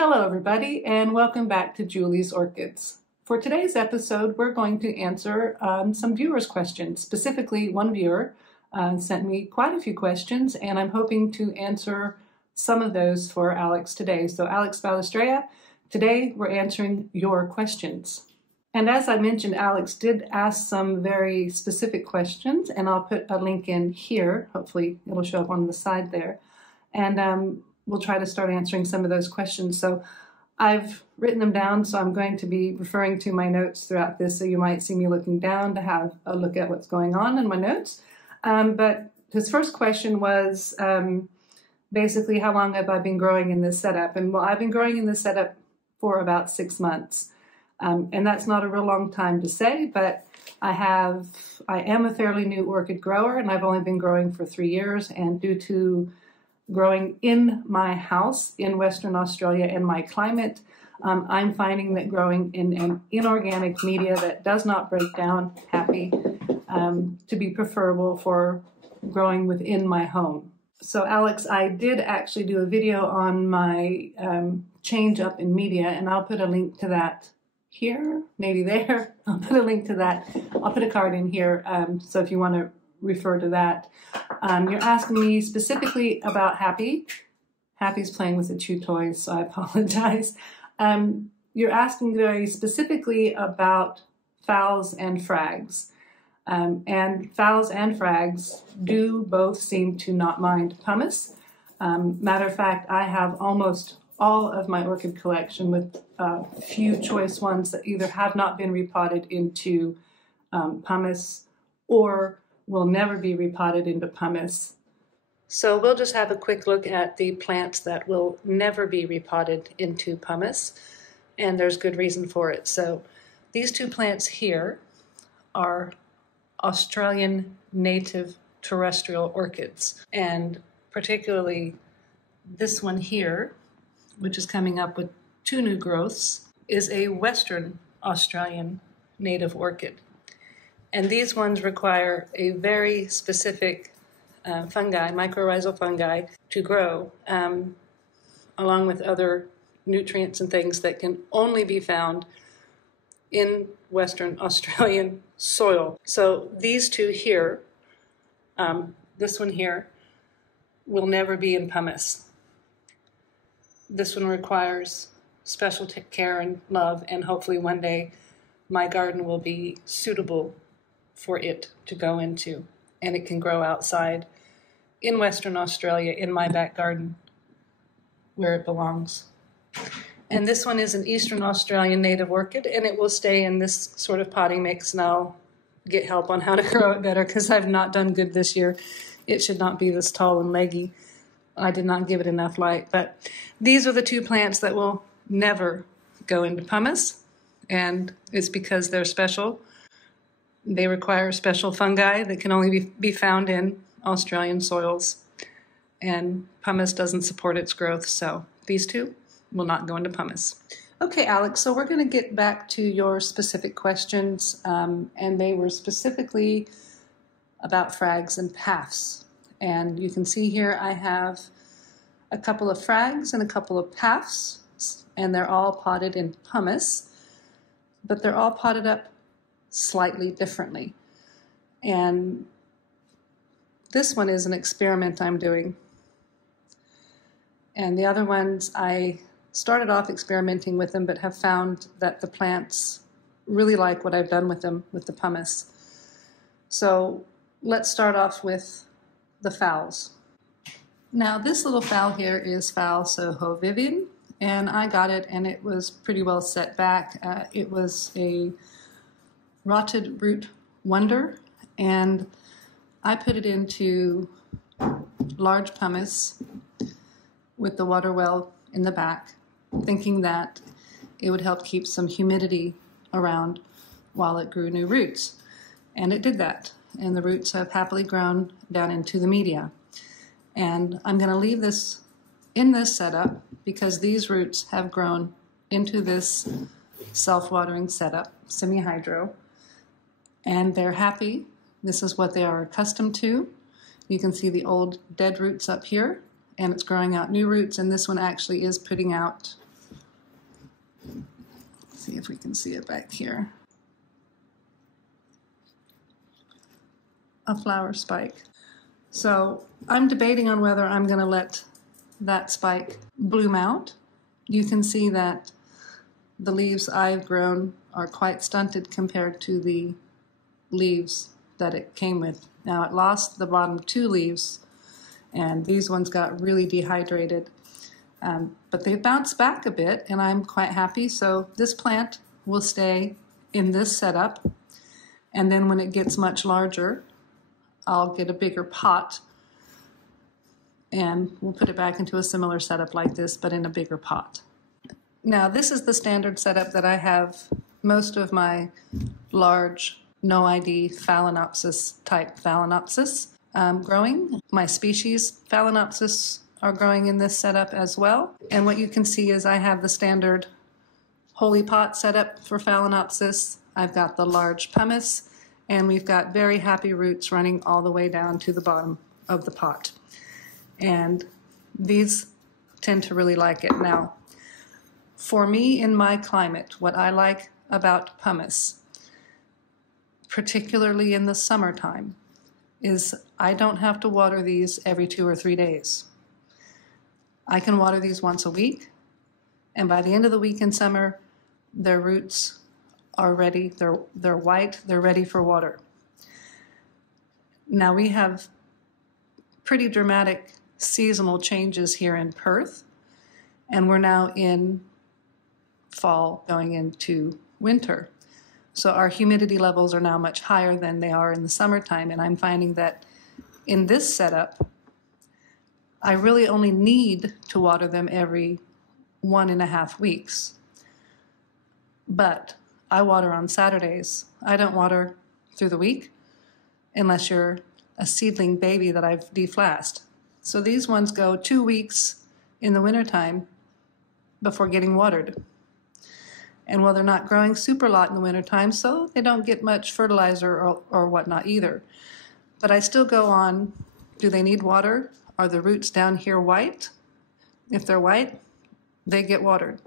Hello everybody, and welcome back to Julie's Orchids. For today's episode, we're going to answer some viewers' questions. Specifically, one viewer sent me quite a few questions, and I'm hoping to answer some of those for Alex today. So Alex Balestrea, today we're answering your questions. And as I mentioned, Alex did ask some very specific questions, and I'll put a link in here. Hopefully it'll show up on the side there. And we'll try to start answering some of those questions. So I've written them down, so I'm going to be referring to my notes throughout this, so you might see me looking down to have a look at what's going on in my notes. But his first question was basically, how long have I been growing in this setup? And well, I've been growing in this setup for about 6 months. And that's not a real long time to say, but I am a fairly new orchid grower, and I've only been growing for 3 years, and due to growing in my house in Western Australia and my climate, I'm finding that growing in an inorganic media that does not break down happy to be preferable for growing within my home. So Alex, I did actually do a video on my change up in media, and I'll put a link to that here, maybe there. I'll put a link to that. I'll put a card in here, so if you want to refer to that. You're asking me specifically about Happy. Happy's playing with the chew toys, so I apologize. You're asking very specifically about phals and frags. And phals and frags do both seem to not mind pumice. Matter of fact, I have almost all of my orchid collection, with a few choice ones that either have not been repotted into pumice or will never be repotted into pumice. So we'll just have a quick look at the plants that will never be repotted into pumice, and there's good reason for it. So these two plants here are Australian native terrestrial orchids, and particularly this one here, which is coming up with 2 new growths, is a Western Australian native orchid. And these ones require a very specific fungi, mycorrhizal fungi, to grow, along with other nutrients and things that can only be found in Western Australian soil. So these two here, this one here, will never be in pumice. This one requires special care and love, and hopefully one day my garden will be suitable for it to go into, and it can grow outside in Western Australia in my back garden where it belongs. And this one is an Eastern Australian native orchid, and it will stay in this sort of potting mix, and I'll get help on how to grow it better because I've not done good this year. It should not be this tall and leggy. I did not give it enough light, but these are the two plants that will never go into pumice, and it's because they're special. They require special fungi that can only be found in Australian soils, and pumice doesn't support its growth, so these two will not go into pumice. Okay, Alex, so we're going to get back to your specific questions, and they were specifically about frags and paphs. And you can see here I have a couple of frags and a couple of paphs, and they're all potted in pumice, but they're all potted up slightly differently. And this one is an experiment I'm doing. And the other ones, I started off experimenting with them, but have found that the plants really like what I've done with them with the pumice. So let's start off with the phals. Now this little phal here is Phal Soho Vivian, and I got it and it was pretty well set back. It was a rotted root wonder, and I put it into large pumice with the water well in the back, thinking that it would help keep some humidity around while it grew new roots. And it did that, and the roots have happily grown down into the media. And I'm going to leave this in this setup because these roots have grown into this self-watering setup, semi-hydro, and they're happy. This is what they are accustomed to. You can see the old dead roots up here, and it's growing out new roots, and this one actually is putting out see if we can see it back here. A flower spike. So I'm debating on whether I'm going to let that spike bloom out. You can see that the leaves I've grown are quite stunted compared to the leaves that it came with. Now it lost the bottom 2 leaves, and these ones got really dehydrated. But they bounced back a bit, and I'm quite happy. So this plant will stay in this setup, and then when it gets much larger, I'll get a bigger pot, and we'll put it back into a similar setup like this, but in a bigger pot. Now this is the standard setup that I have most of my large no ID Phalaenopsis type Phalaenopsis growing. My species Phalaenopsis are growing in this setup as well. And what you can see is I have the standard holy pot setup for Phalaenopsis. I've got the large pumice, and we've got very happy roots running all the way down to the bottom of the pot. And these tend to really like it. Now, for me in my climate, what I like about pumice, particularly in the summertime, is I don't have to water these every 2 or 3 days. I can water these once a week, and by the end of the week in summer, their roots are ready. They're white, they're ready for water. Now we have pretty dramatic seasonal changes here in Perth, and we're now in fall going into winter. So our humidity levels are now much higher than they are in the summertime, and I'm finding that in this setup, I really only need to water them every 1.5 weeks. But I water on Saturdays. I don't water through the week unless you're a seedling baby that I've deflasked. So these ones go 2 weeks in the wintertime before getting watered. And well, they're not growing super lot in the wintertime, so they don't get much fertilizer or whatnot either. But I still go on, do they need water? Are the roots down here white? If they're white, they get watered.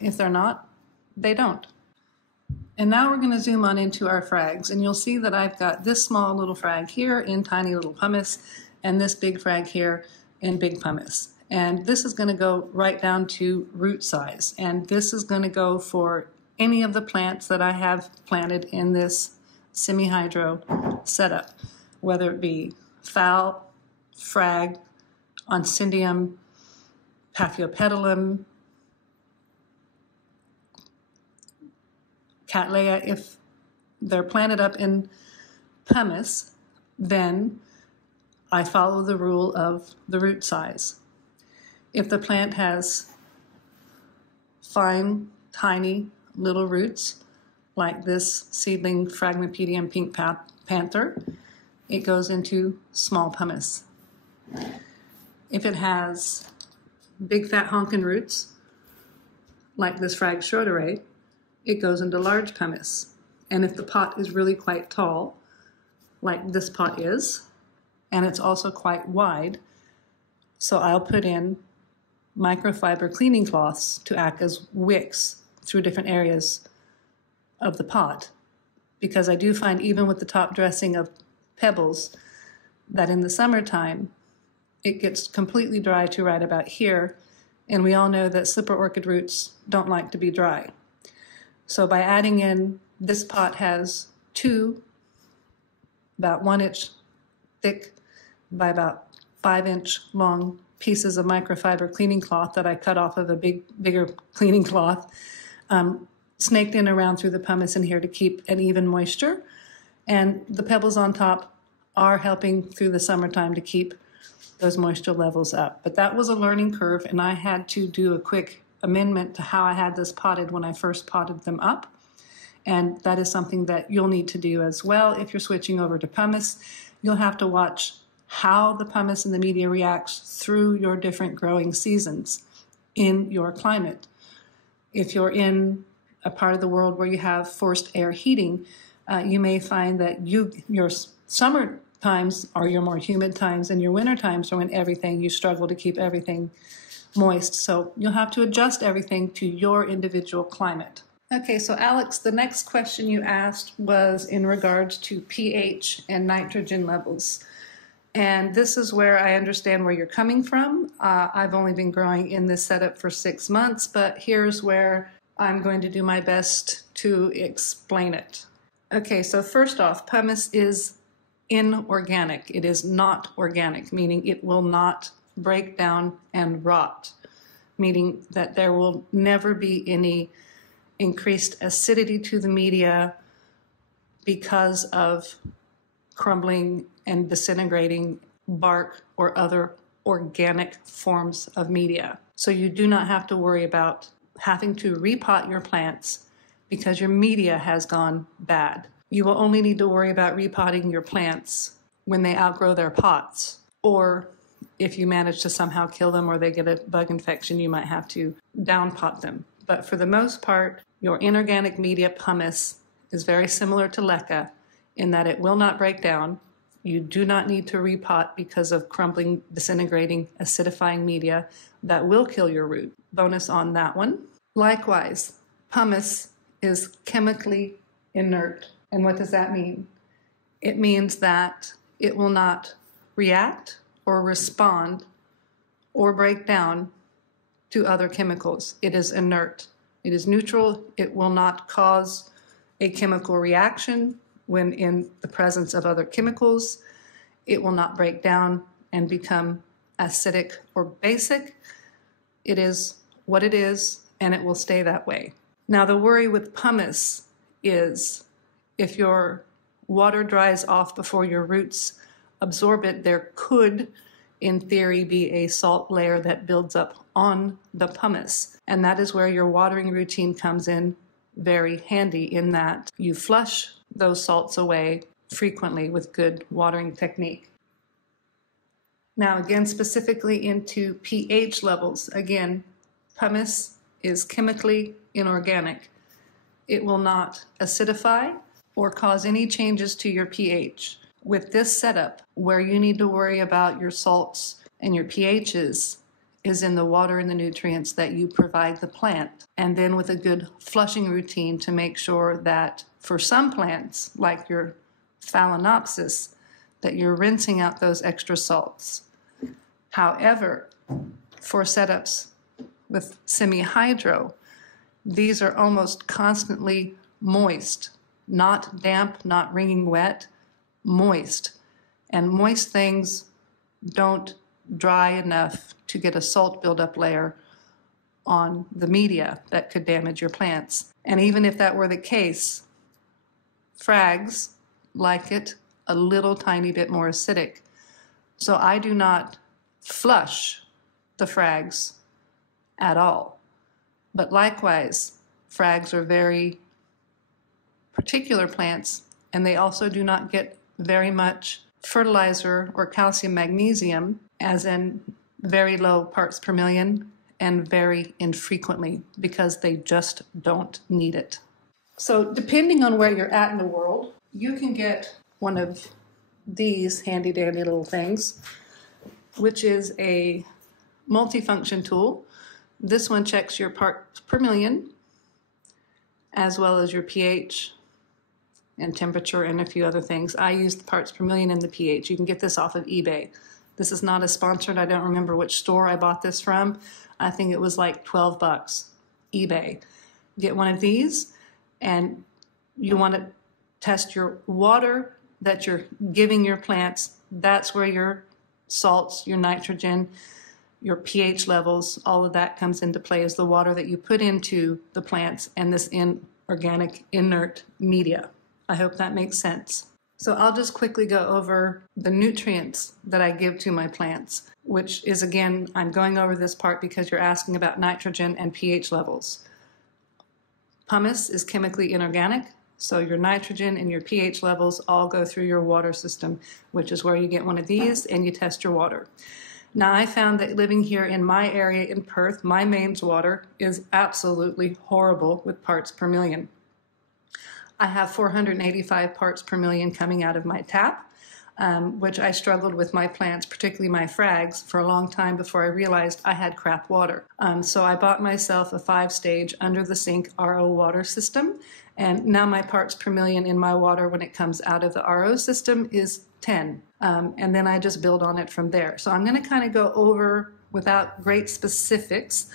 If they're not, they don't. And now we're going to zoom on into our frags, and you'll see that I've got this small little frag here in tiny little pumice, and this big frag here in big pumice. And this is going to go right down to root size, and this is going to go for any of the plants that I have planted in this semi-hydro setup, whether it be phal, frag, oncidium, paphiopedilum, cattleya. If they're planted up in pumice, then I follow the rule of the root size. If the plant has fine, tiny little roots, like this seedling Phragmipedium pink panther, it goes into small pumice. If it has big fat honkin' roots, like this Frag Schroederi, it goes into large pumice. And if the pot is really quite tall, like this pot is, and it's also quite wide, so I'll put in microfiber cleaning cloths to act as wicks through different areas of the pot. Because I do find, even with the top dressing of pebbles, that in the summertime, it gets completely dry to right about here, and we all know that slipper orchid roots don't like to be dry. So by adding in, this pot has 2 about 1 inch thick by about 5 inch long pieces of microfiber cleaning cloth that I cut off of a bigger cleaning cloth, snaked in around through the pumice in here to keep an even moisture. And the pebbles on top are helping through the summertime to keep those moisture levels up. But that was a learning curve, and I had to do a quick amendment to how I had this potted when I first potted them up. And that is something that you'll need to do as well. If you're switching over to pumice, you'll have to watch how the pumice and the media reacts through your different growing seasons in your climate. If you're in a part of the world where you have forced air heating, you may find that your summer times are your more humid times, and your winter times are when you struggle to keep everything moist. So you'll have to adjust everything to your individual climate. Okay, so Alex, the next question you asked was in regards to pH and nitrogen levels. And this is where I understand where you're coming from. I've only been growing in this setup for 6 months, but here's where I'm going to do my best to explain it. Okay, so first off, pumice is inorganic. It is not organic, meaning it will not break down and rot, meaning that there will never be any increased acidity to the media because of crumbling and disintegrating bark or other organic forms of media. So you do not have to worry about having to repot your plants because your media has gone bad. You will only need to worry about repotting your plants when they outgrow their pots, or if you manage to somehow kill them or they get a bug infection, you might have to downpot them. But for the most part, your inorganic media pumice is very similar to leca in that it will not break down. You do not need to repot because of crumbling, disintegrating, acidifying media that will kill your root. Bonus on that one. Likewise, pumice is chemically inert. And what does that mean? It means that it will not react or respond or break down to other chemicals. It is inert. It is neutral. It will not cause a chemical reaction when in the presence of other chemicals. It will not break down and become acidic or basic. It is what it is, and it will stay that way. Now, the worry with pumice is if your water dries off before your roots absorb it, there could, in theory, be a salt layer that builds up on the pumice. And that is where your watering routine comes in very handy, in that you flush those salts away frequently with good watering technique. Now, again, specifically into pH levels, again, pumice is chemically inorganic. It will not acidify or cause any changes to your pH. With this setup, where you need to worry about your salts and your pHs is in the water and the nutrients that you provide the plant, and then with a good flushing routine to make sure that for some plants, like your Phalaenopsis, that you're rinsing out those extra salts. However, for setups with semi-hydro, these are almost constantly moist, not damp, not wringing wet, moist. And moist things don't dry enough to get a salt buildup layer on the media that could damage your plants. And even if that were the case, frags like it a little tiny bit more acidic. So I do not flush the frags at all. But likewise, frags are very particular plants, and they also do not get very much fertilizer or calcium magnesium, as in very low parts per million and very infrequently, because they just don't need it. So depending on where you're at in the world, you can get one of these handy dandy little things, which is a multifunction tool. This one checks your parts per million, as well as your pH and temperature and a few other things. I use the parts per million and the pH. You can get this off of eBay. This is not a sponsored. I don't remember which store I bought this from. I think it was like 12 bucks, eBay. Get one of these, and you want to test your water that you're giving your plants. That's where your salts, your nitrogen, your pH levels, all of that comes into play, is the water that you put into the plants and this inorganic inert media. I hope that makes sense. So I'll just quickly go over the nutrients that I give to my plants, which is, again, I'm going over this part because you're asking about nitrogen and pH levels. Pumice is chemically inorganic, so your nitrogen and your pH levels all go through your water system, which is where you get one of these and you test your water. Now, I found that living here in my area in Perth, my mains water is absolutely horrible with parts per million. I have 485 parts per million coming out of my tap. which I struggled with my plants, particularly my frags, for a long time before I realized I had crap water. So I bought myself a 5-stage under the sink RO water system, and now my parts per million in my water when it comes out of the RO system is 10. And then I just build on it from there. So I'm going to kind of go over without great specifics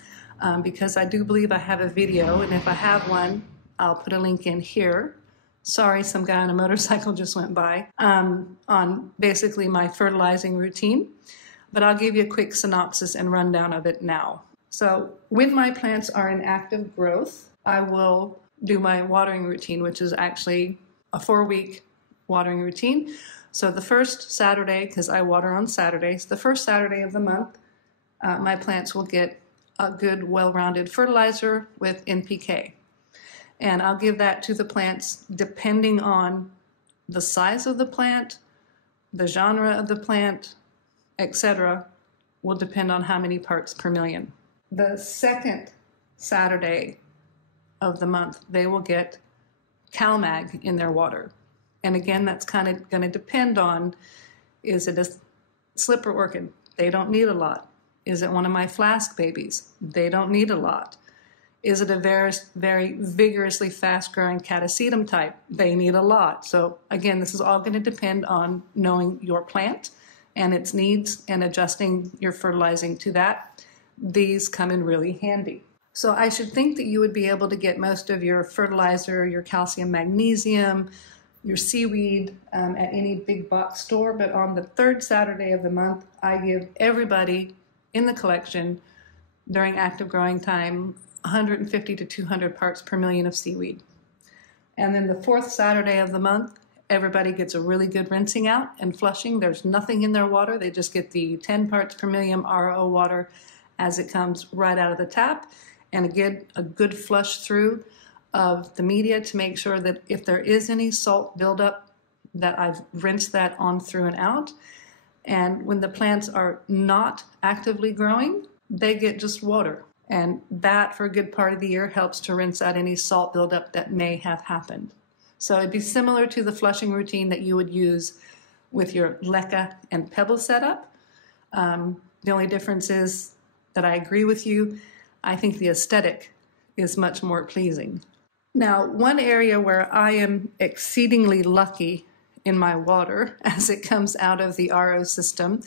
because I do believe I have a video, and if I have one, I'll put a link in here. Sorry, some guy on a motorcycle just went by, on basically my fertilizing routine. But I'll give you a quick synopsis and rundown of it now. So when my plants are in active growth, I will do my watering routine, which is actually a 4-week watering routine. So the first Saturday, because I water on Saturdays, the first Saturday of the month, my plants will get a good, well-rounded fertilizer with NPK. And I'll give that to the plants depending on the size of the plant, the genre of the plant, etc. will depend on how many parts per million. The second Saturday of the month, they will get CalMag in their water. And again, that's kind of going to depend on, is it a slipper orchid? They don't need a lot. Is it one of my flask babies? They don't need a lot. Is it a very, very vigorously fast-growing catasetum type? They need a lot. So again, this is all going to depend on knowing your plant and its needs and adjusting your fertilizing to that. These come in really handy. So I should think that you would be able to get most of your fertilizer, your calcium, magnesium, your seaweed at any big box store. But on the third Saturday of the month, I give everybody in the collection during active growing time 150 to 200 parts per million of seaweed. And then the fourth Saturday of the month, everybody gets a really good rinsing out and flushing. There's nothing in their water. They just get the 10 parts per million RO water as it comes right out of the tap, and a good flush through of the media to make sure that if there is any salt buildup, that I've rinsed that on through and out. And when the plants are not actively growing, they get just water. And that, for a good part of the year, helps to rinse out any salt buildup that may have happened. So it'd be similar to the flushing routine that you would use with your leca and pebble setup. The only difference is that I agree with you. I think the aesthetic is much more pleasing. Now, one area where I am exceedingly lucky in my water as it comes out of the RO system,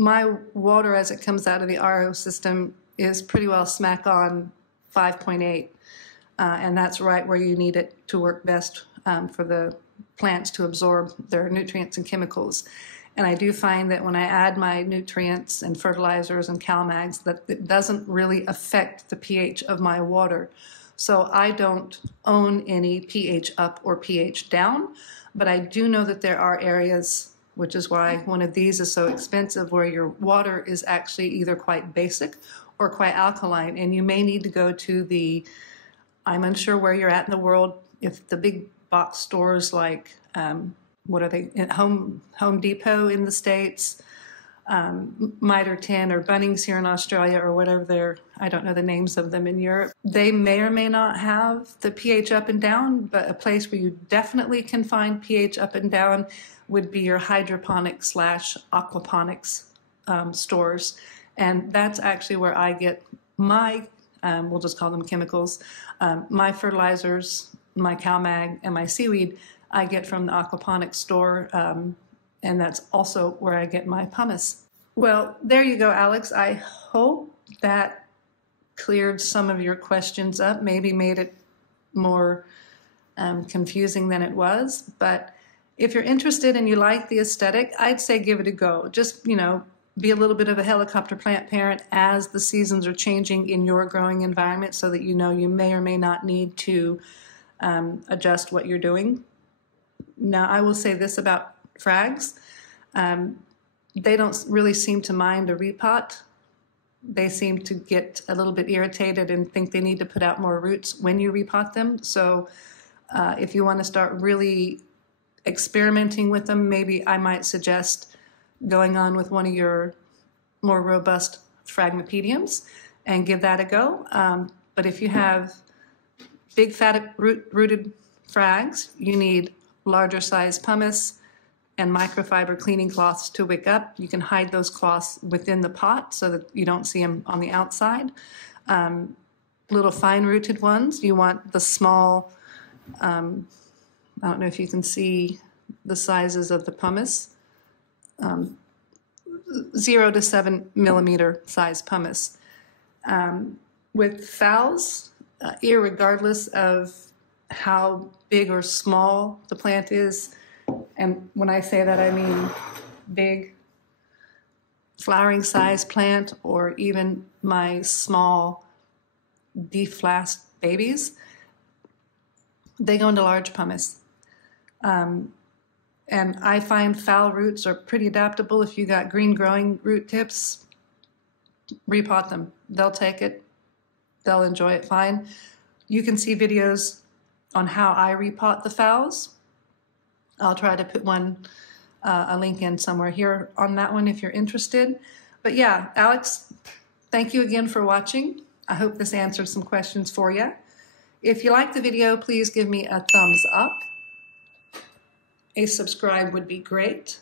my water as it comes out of the RO system is pretty well smack on 5.8, and that's right where you need it to work best for the plants to absorb their nutrients and chemicals. And I do find that when I add my nutrients and fertilizers and CalMags, that it doesn't really affect the pH of my water. So I don't own any pH up or pH down, but I do know that there are areas, which is why one of these is so expensive, where your water is actually either quite basic or quite alkaline. And you may need to go to the, I'm unsure where you're at in the world, if the big box stores like, what are they, Home Depot in the States, Mitre 10 or Bunnings here in Australia, or whatever they're, I don't know the names of them in Europe. They may or may not have the pH up and down, but a place where you definitely can find pH up and down would be your hydroponics / aquaponics stores. And that's actually where I get my, we'll just call them chemicals, my fertilizers, my CalMag, and my seaweed I get from the aquaponics store, and that's also where I get my pumice. Well, there you go, Alex. I hope that cleared some of your questions up, maybe made it more confusing than it was. But if you're interested and you like the aesthetic, I'd say give it a go. Just, be a little bit of a helicopter plant parent as the seasons are changing in your growing environment, so that you may or may not need to adjust what you're doing. Now, I will say this about frags. They don't really seem to mind a repot. They seem to get a little bit irritated and think they need to put out more roots when you repot them. So if you want to start really experimenting with them, maybe I might suggest going on with one of your more robust phragmipediums and give that a go. But if you have big fat rooted frags, you need larger size pumice and microfiber cleaning cloths to wick up. You can hide those cloths within the pot so that you don't see them on the outside. Little fine rooted ones, you want the small, I don't know if you can see the sizes of the pumice, 0 to 7 millimeter size pumice. With phals, irregardless of how big or small the plant is, and when I say that I mean big flowering size plant or even my small deflasked babies, they go into large pumice. And I find phal roots are pretty adaptable. If you got green growing root tips, repot them. They'll take it. They'll enjoy it fine. You can see videos on how I repot the phals. I'll try to put a link in somewhere here on that one if you're interested. But yeah, Alex, thank you again for watching. I hope this answered some questions for you. If you like the video, please give me a thumbs up. A subscribe would be great.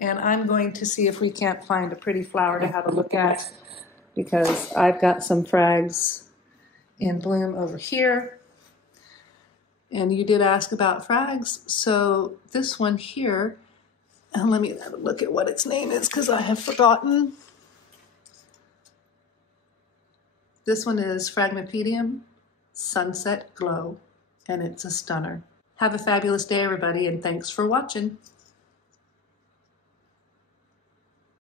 And I'm going to see if we can't find a pretty flower to have a look at, because I've got some frags in bloom over here. And you did ask about frags, so this one here, and let me have a look at what its name is because I have forgotten. This one is Phragmipedium Sunset Glow, and it's a stunner. Have a fabulous day, everybody, and thanks for watching.